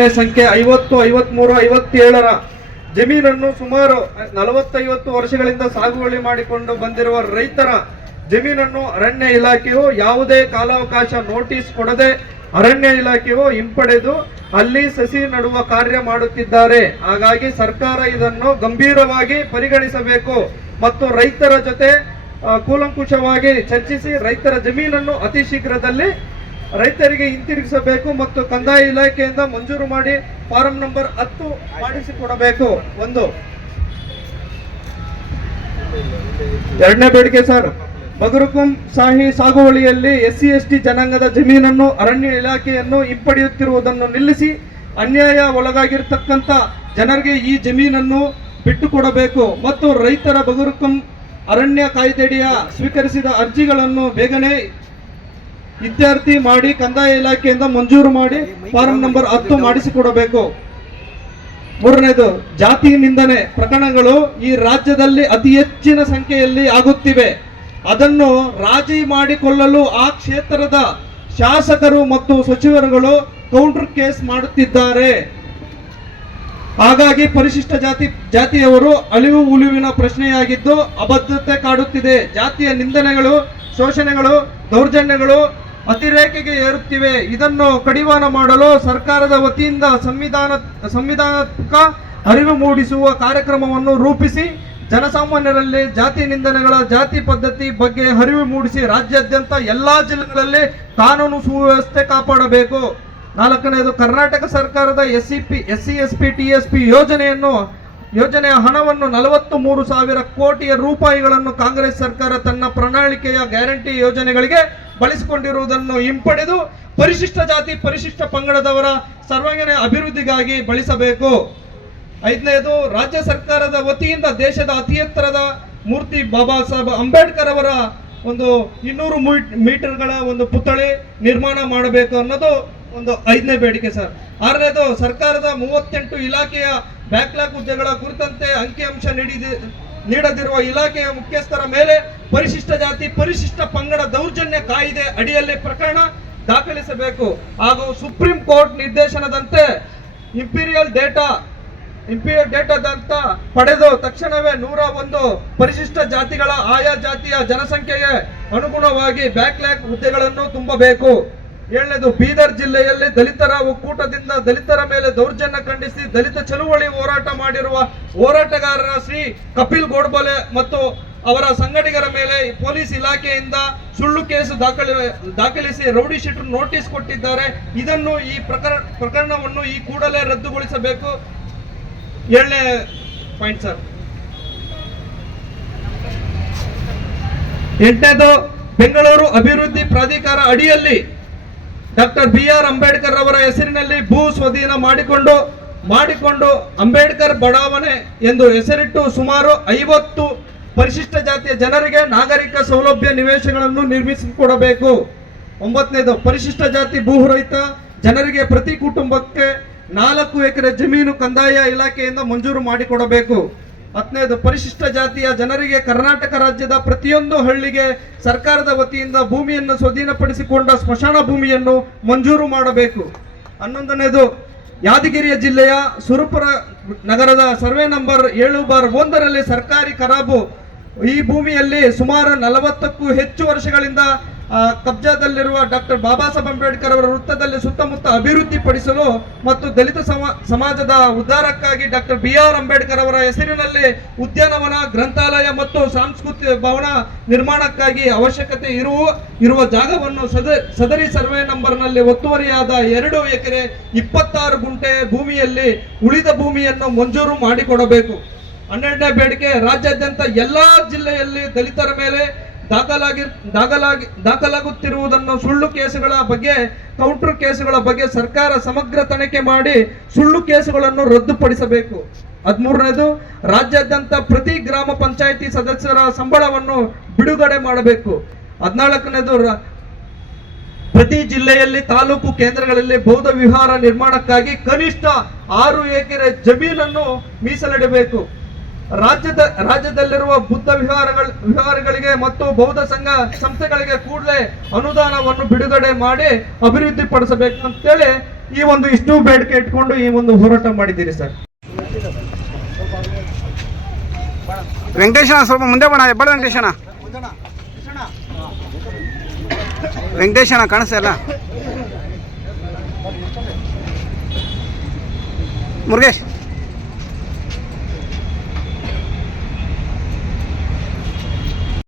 ದೂರವಾಣಿ ಸಂಖ್ಯೆ 50 53 57ರ ಜಮೀನನ್ನು ಸುಮಾರು 40-50 ವರ್ಷಗಳಿಂದ ಸಾಗುವಳಿ ಮಾಡಿಕೊಂಡು ಬಂದಿರುವ ರೈತರ ಜಮೀನನ್ನು ಅರಣ್ಯ ಇಲಾಖೆಯು ಯಾವುದೇ ಕಾಲಾವಕಾಶ ನೋಟಿಸ್ ಕೊಡದೆ ಅರಣ್ಯ ಇಲಾಖೆಯು ಹಿಂಪಡೆದು ಅಲ್ಲಿ ಸಸಿ ನಡುವ ಕಾರ್ಯ ಮಾಡುತ್ತಿದ್ದಾರೆ. ಹಾಗಾಗಿ ಸರ್ಕಾರ ಇದನ್ನು ಗಂಭೀರವಾಗಿ ಪರಿಗಣಿಸಬೇಕು ಮತ್ತು ರೈತರ ಜೊತೆ ಕೂಲಂಕುಷವಾಗಿ ಚರ್ಚಿಸಿ ರೈತರ ಜಮೀನನ್ನು ಅತಿ ಶೀಘ್ರದಲ್ಲಿ ರೈತರಿಗೆ ಹಿಂತಿರುಗಿಸಬೇಕು ಮತ್ತು ಕಂದಾಯ ಇಲಾಖೆಯಿಂದ ಮಂಜೂರು ಮಾಡಿ ಫಾರಂ ನಂಬರ್ 10 ಮಾಡಿಸಿಕೊಡಬೇಕು. ಎರಡನೇ ಬೇಡಿಕೆ ಸರ್, ಬಗರುಕುಂ ಶಾಹಿ ಸಾಗುವಳಿಯಲ್ಲಿ SC/ST ಜನಾಂಗದ ಜಮೀನನ್ನು ಅರಣ್ಯ ಇಲಾಖೆಯನ್ನು ಹಿಂಪಡೆಯುತ್ತಿರುವುದನ್ನು ನಿಲ್ಲಿಸಿ ಅನ್ಯಾಯ ಒಳಗಾಗಿರ್ತಕ್ಕಂಥ ಜನರಿಗೆ ಈ ಜಮೀನನ್ನು ಬಿಟ್ಟುಕೊಡಬೇಕು ಮತ್ತು ರೈತರ ಬಗರುಕುಂ ಅರಣ್ಯ ಕಾಯ್ದೆಯಡಿಯ ಸ್ವೀಕರಿಸಿದ ಅರ್ಜಿಗಳನ್ನು ಬೇಗನೆ ಇತ್ಯರ್ಥಿ ಮಾಡಿ ಕಂದಾಯ ಇಲಾಖೆಯಿಂದ ಮಂಜೂರು ಮಾಡಿ ಫಾರಂ ನಂಬರ್ 10 ಮಾಡಿಸಿಕೊಡಬೇಕು. ಮೂರನೇದು, ಜಾತಿ ನಿಂದನೆ ಪ್ರಕರಣಗಳು ಈ ರಾಜ್ಯದಲ್ಲಿ ಅತಿ ಹೆಚ್ಚಿನ ಸಂಖ್ಯೆಯಲ್ಲಿ ಆಗುತ್ತಿವೆ. ಅದನ್ನು ರಾಜಿ ಮಾಡಿಕೊಳ್ಳಲು ಆ ಕ್ಷೇತ್ರದ ಶಾಸಕರು ಮತ್ತು ಸಚಿವರುಗಳು ಕೌಂಟರ್ ಕೇಸ್ ಮಾಡುತ್ತಿದ್ದಾರೆ. ಹಾಗಾಗಿ ಪರಿಶಿಷ್ಟ ಜಾತಿಯವರು ಅಳಿವು ಉಳಿವಿನ ಪ್ರಶ್ನೆಯಾಗಿದ್ದು ಅಭದ್ರತೆ ಕಾಡುತ್ತಿದೆ. ಜಾತಿಯ ನಿಂದನೆಗಳು, ಶೋಷಣೆಗಳು, ದೌರ್ಜನ್ಯಗಳು ಅತಿರೇಕೆಗೆ ಏರುತ್ತಿವೆ. ಇದನ್ನು ಕಡಿವಾಣ ಮಾಡಲು ಸರ್ಕಾರದ ವತಿಯಿಂದ ಸಂವಿಧಾನಾತ್ಮಕ ಅರಿವು ಮೂಡಿಸುವ ಕಾರ್ಯಕ್ರಮವನ್ನು ರೂಪಿಸಿ ಜನಸಾಮಾನ್ಯರಲ್ಲಿ ಜಾತಿ ನಿಂದನೆಗಳ ಜಾತಿ ಪದ್ಧತಿ ಬಗ್ಗೆ ಅರಿವು ಮೂಡಿಸಿ ರಾಜ್ಯಾದ್ಯಂತ ಎಲ್ಲಾ ಜಿಲ್ಲೆಗಳಲ್ಲಿ ಕಾನೂನು ಸುವ್ಯವಸ್ಥೆ ಕಾಪಾಡಬೇಕು. ನಾಲ್ಕನೆಯದು, ಕರ್ನಾಟಕ ಸರ್ಕಾರದ SC/ST TSP ಯೋಜನೆಯ ಹಣವನ್ನು 43,000 ಕೋಟಿ ರೂಪಾಯಿಗಳನ್ನು ಕಾಂಗ್ರೆಸ್ ಸರ್ಕಾರ ತನ್ನ ಪ್ರಣಾಳಿಕೆಯ ಗ್ಯಾರಂಟಿ ಯೋಜನೆಗಳಿಗೆ ಬಳಸಿಕೊಂಡಿರುವುದನ್ನು ಹಿಂಪಡೆದು ಪರಿಶಿಷ್ಟ ಜಾತಿ ಪರಿಶಿಷ್ಟ ಪಂಗಡದವರ ಸರ್ವಾಂಗೀಣ ಅಭಿವೃದ್ಧಿಗಾಗಿ ಬಳಸಬೇಕು. ಐದನೇದು, ರಾಜ್ಯ ಸರ್ಕಾರದ ವತಿಯಿಂದ ದೇಶದ ಅತಿ ಎತ್ತರದ ಮೂರ್ತಿ ಬಾಬಾ ಸಾಹೇಬ್ ಅಂಬೇಡ್ಕರ್ ಅವರ 200 ಮೀಟರ್ಗಳ ಪುತ್ಥಳಿ ನಿರ್ಮಾಣ ಮಾಡಬೇಕು ಅನ್ನೋದು 5ನೇ ಬೇಡಿಕೆ ಸರ್. 6ನೇದು, ಸರ್ಕಾರದ 38 ಇಲಾಖೆಯ ಬ್ಯಾಕ್ಲಾಗ್ ಹುದ್ದೆಗಳ ಕುರಿತಂತೆ ಅಂಕಿಅಂಶ ನೀಡದಿರುವ ಇಲಾಖೆಯ ಮುಖ್ಯಸ್ಥರ ಮೇಲೆ ಪರಿಶಿಷ್ಟ ಜಾತಿ ಪರಿಶಿಷ್ಟ ಪಂಗಡ ದೌರ್ಜನ್ಯ ಕಾಯ್ದೆ ಅಡಿಯಲ್ಲಿ ಪ್ರಕರಣ ದಾಖಲಿಸಬೇಕು. ಹಾಗೂ ಸುಪ್ರೀಂ ಕೋರ್ಟ್ ನಿರ್ದೇಶನದಂತೆ ಇಂಪೀರಿಯಲ್ ಡೇಟಾದಂತ ಪಡೆದು ತಕ್ಷಣವೇ 101 ಪರಿಶಿಷ್ಟ ಜಾತಿಗಳ ಆಯಾ ಜಾತಿಯ ಜನಸಂಖ್ಯೆಗೆ ಅನುಗುಣವಾಗಿ ಬ್ಯಾಕ್ಲಾಗ್ ಹುದ್ದೆಗಳನ್ನು ತುಂಬಬೇಕು. 7ನೇದು, ಬೀದರ್ ಜಿಲ್ಲೆಯಲ್ಲಿ ದಲಿತರ ಒಕ್ಕೂಟದಿಂದ ದಲಿತರ ಮೇಲೆ ದೌರ್ಜನ್ಯ ಖಂಡಿಸಿ ದಲಿತ ಚಳುವಳಿ ಹೋರಾಟ ಮಾಡಿರುವ ಹೋರಾಟಗಾರರ ಶ್ರೀ ಕಪಿಲ್ ಗೋಡ್ಬೋಲೆ ಮತ್ತು ಅವರ ಸಂಗಡಿಗರ ಮೇಲೆ ಪೊಲೀಸ್ ಇಲಾಖೆಯಿಂದ ಸುಳ್ಳು ಕೇಸು ದಾಖಲಿಸಿ ರೌಡಿ ಶೀಟರ್ ನೋಟಿಸ್ ಕೊಟ್ಟಿದ್ದಾರೆ. ಇದನ್ನು ಈ ಪ್ರಕರಣವನ್ನು ಈ ಕೂಡಲೇ ರದ್ದುಗೊಳಿಸಬೇಕು. 7ನೇ ಪಾಯಿಂಟ್ ಸರ್. 8ನೇದು, ಬೆಂಗಳೂರು ಅಭಿವೃದ್ಧಿ ಪ್ರಾಧಿಕಾರ ಅಡಿಯಲ್ಲಿ ಡಾಕ್ಟರ್ BR ಅಂಬೇಡ್ಕರ್ ಅವರ ಹೆಸರಿನಲ್ಲಿ ಭೂ ಸ್ವಾಧೀನ ಮಾಡಿಕೊಂಡು ಅಂಬೇಡ್ಕರ್ ಬಡಾವಣೆ ಎಂದು ಹೆಸರಿಟ್ಟು ಸುಮಾರು 50 ಪರಿಶಿಷ್ಟ ಜಾತಿಯ ಜನರಿಗೆ ನಾಗರಿಕ ಸೌಲಭ್ಯ ನಿವೇಶನಗಳನ್ನು ನಿರ್ಮಿಸಿಕೊಡಬೇಕು. 9ನೇದು, ಪರಿಶಿಷ್ಟ ಜಾತಿ ಭೂರಹಿತ ಜನರಿಗೆ ಪ್ರತಿ ಕುಟುಂಬಕ್ಕೆ 4 ಎಕರೆ ಜಮೀನು ಕಂದಾಯ ಇಲಾಖೆಯಿಂದ ಮಂಜೂರು ಮಾಡಿಕೊಡಬೇಕು. 10ನೇದು, ಪರಿಶಿಷ್ಟ ಜಾತಿಯ ಜನರಿಗೆ ಕರ್ನಾಟಕ ರಾಜ್ಯದ ಪ್ರತಿಯೊಂದು ಹಳ್ಳಿಗೆ ಸರ್ಕಾರದ ವತಿಯಿಂದ ಭೂಮಿಯನ್ನು ಸ್ವಾಧೀನಪಡಿಸಿಕೊಂಡ ಸ್ಮಶಾನ ಭೂಮಿಯನ್ನು ಮಂಜೂರು ಮಾಡಬೇಕು. 11ನೇದು, ಯಾದಗಿರಿಯ ಜಿಲ್ಲೆಯ ಸುರಪುರ ನಗರದ ಸರ್ವೆ ನಂಬರ್ 7/1ರಲ್ಲಿ ಸರ್ಕಾರಿ ಖರಾಬು ಈ ಭೂಮಿಯಲ್ಲಿ ಸುಮಾರು 40ಕ್ಕೂ ಹೆಚ್ಚು ವರ್ಷಗಳಿಂದ ಕಬ್ಜಾದಲ್ಲಿರುವ ಡಾಕ್ಟರ್ ಬಾಬಾ ಸಾಹೇಬ್ ಅಂಬೇಡ್ಕರ್ ಅವರ ವೃತ್ತದಲ್ಲಿ ಸುತ್ತಮುತ್ತ ಅಭಿವೃದ್ಧಿಪಡಿಸಲು ಮತ್ತು ದಲಿತ ಸಮಾಜದ ಉದ್ಧಾರಕ್ಕಾಗಿ ಡಾಕ್ಟರ್ BR ಅಂಬೇಡ್ಕರ್ ಅವರ ಹೆಸರಿನಲ್ಲಿ ಉದ್ಯಾನವನ, ಗ್ರಂಥಾಲಯ ಮತ್ತು ಸಾಂಸ್ಕೃತಿಕ ಭವನ ನಿರ್ಮಾಣಕ್ಕಾಗಿ ಅವಶ್ಯಕತೆ ಇರುವ ಜಾಗವನ್ನು ಸದರಿ ಸರ್ವೆ ನಂಬರ್ನಲ್ಲಿ ಒತ್ತುವರಿಯಾದ 2 ಎಕರೆ 26 ಗುಂಟೆ ಭೂಮಿಯಲ್ಲಿ ಉಳಿದ ಭೂಮಿಯನ್ನು ಮಂಜೂರು ಮಾಡಿಕೊಡಬೇಕು. 12ನೇ ಬೇಡಿಕೆ, ರಾಜ್ಯಾದ್ಯಂತ ಎಲ್ಲಾ ಜಿಲ್ಲೆಯಲ್ಲಿ ದಲಿತರ ಮೇಲೆ ದಾಖಲಾಗುತ್ತಿರುವುದನ್ನು ಸುಳ್ಳು ಕೇಸುಗಳ ಬಗ್ಗೆ ಕೌಂಟರ್ ಕೇಸುಗಳ ಬಗ್ಗೆ ಸರ್ಕಾರ ಸಮಗ್ರ ತನಿಖೆ ಮಾಡಿ ಸುಳ್ಳು ಕೇಸುಗಳನ್ನು ರದ್ದುಪಡಿಸಬೇಕು. 13ನೇದು, ರಾಜ್ಯಾದ್ಯಂತ ಪ್ರತಿ ಗ್ರಾಮ ಪಂಚಾಯಿತಿ ಸದಸ್ಯರ ಸಂಬಳವನ್ನು ಬಿಡುಗಡೆ ಮಾಡಬೇಕು. 14ನೇದು, ಪ್ರತಿ ಜಿಲ್ಲೆಯಲ್ಲಿ ತಾಲೂಕು ಕೇಂದ್ರಗಳಲ್ಲಿ ಬೌದ್ಧ ವಿಹಾರ ನಿರ್ಮಾಣಕ್ಕಾಗಿ ಕನಿಷ್ಠ 6 ಎಕರೆ ಜಮೀನನ್ನು ಮೀಸಲಿಡಬೇಕು. ರಾಜ್ಯದಲ್ಲಿರುವ ಬುದ್ಧ ವಿಹಾರಗಳಿಗೆ ಮತ್ತು ಬೌದ್ಧ ಸಂಘ ಸಂಸ್ಥೆಗಳಿಗೆ ಕೂಡಲೇ ಅನುದಾನವನ್ನು ಬಿಡುಗಡೆ ಮಾಡಿ ಅಭಿವೃದ್ಧಿ ಪಡಿಸಬೇಕು ಅಂತೇಳಿ ಈ ಒಂದು ಇಷ್ಟು ಬೇಡಿಕೆ ಇಟ್ಕೊಂಡು ಈ ಒಂದು ಹೋರಾಟ ಮಾಡಿದ್ದೀರಿ ಸರ್. ವೆಂಕಟೇಶನ ಸ್ವಲ್ಪ ಮುಂದೆ ಬಣ, ಹೆಬ್ಬಾಳ ವೆಂಕಟೇಶನ ಕಾಣಿಸ್ತಾ ಇಲ್ಲ. ಮುರುಗೇಶ್